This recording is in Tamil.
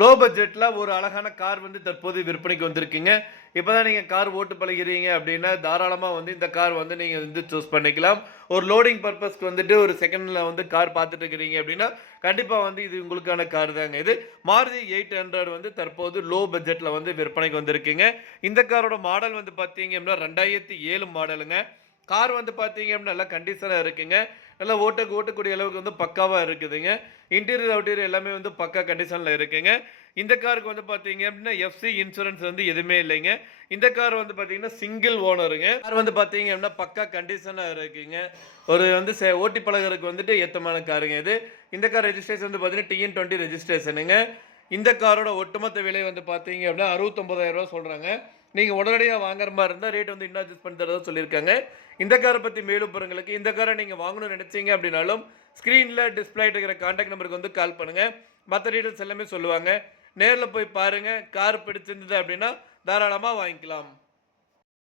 லோ பட்ஜெட்ல ஒரு அழகான கார் வந்து தற்போது விற்பனைக்கு வந்திருக்குங்க. இப்பதான் நீங்க கார் ஓட்டு பழகிறீங்க அப்டின்னா, தாராளமா வந்து இந்த கார் வந்து நீங்க வந்து சூஸ் பண்ணிக்கலாம். ஒரு லோடிங் பர்ப்பஸ்க்கு வந்துட்டு ஒரு செகண்ட்ல வந்து கார் பார்த்துட்டு இருக்கிறீங்க அப்டின்னா, கண்டிப்பா வந்து இது உங்களுக்கான கார் தாங்க இது. மாருதி 800 வந்து தற்போது லோ பட்ஜெட்ல வந்து விற்பனைக்கு வந்திருக்குங்க. இந்த காரோட மாடல் வந்து பார்த்தீங்க அப்டின்னா 2007 மாடலுங்க. கார் வந்து பார்த்தீங்க அப்டின்னா நல்ல கண்டிஷனா இருக்குங்க. நல்லா ஓட்டக்கூடிய அளவுக்கு வந்து பக்காவா இருக்குதுங்க. இன்டீரியர், அவுட்டீரியர் எல்லாமே வந்து பக்கா கண்டிஷன்ல இருக்குங்க. இந்த காருக்கு வந்து பார்த்தீங்க அப்டின்னா, எஃப்சி இன்சூரன்ஸ் வந்து எதுவுமே இல்லைங்க. இந்த கார் வந்து பார்த்தீங்கன்னா, சிங்கிள் ஓனருங்க. கார் வந்து பார்த்தீங்க அப்டின்னா, பக்கா கண்டிஷனா இருக்குங்க. ஒரு வந்து ஓட்டி பழகுறதுக்கு வந்துட்டு ஏத்தமான காருங்க இது. இந்த கார் ரெஜிஸ்ட்ரேஷன் வந்து பார்த்தீங்கன்னா, டிஎன் 20 ரெஜிஸ்ட்ரேஷனுங்க. இந்த காரோட ஒட்டுமொத்த விலை வந்து பார்த்தீங்க அப்டின்னா, ரூ. 69,000 சொல்றாங்க. நீங்க உடனடியா வாங்குற மாரி இருந்தா, ரேட் வந்து இன்னும் அட்ஜஸ்ட் பண்ணி தரதா சொல்லியிருக்காங்க. இந்த கார பத்தி மேலும் விவரங்களுக்கு, இந்த கார நீங்க வாங்கணும்னு நெனச்சீங்க அப்டின்னாலும், ஸ்க்ரீன்ல டிஸ்ப்ளே ஆயிட்டு இருக்கிற கான்டாக்ட் நம்பருக்கு வந்து கால் பண்ணுங்க. மத்த டீட்டெயில்ஸ் எல்லாமே சொல்லுவாங்க. நேர்ல போய் பாருங்க. கார் பிடிச்சிருந்தது அப்டின்னா, தாராளமா வாங்கிக்கலாம்.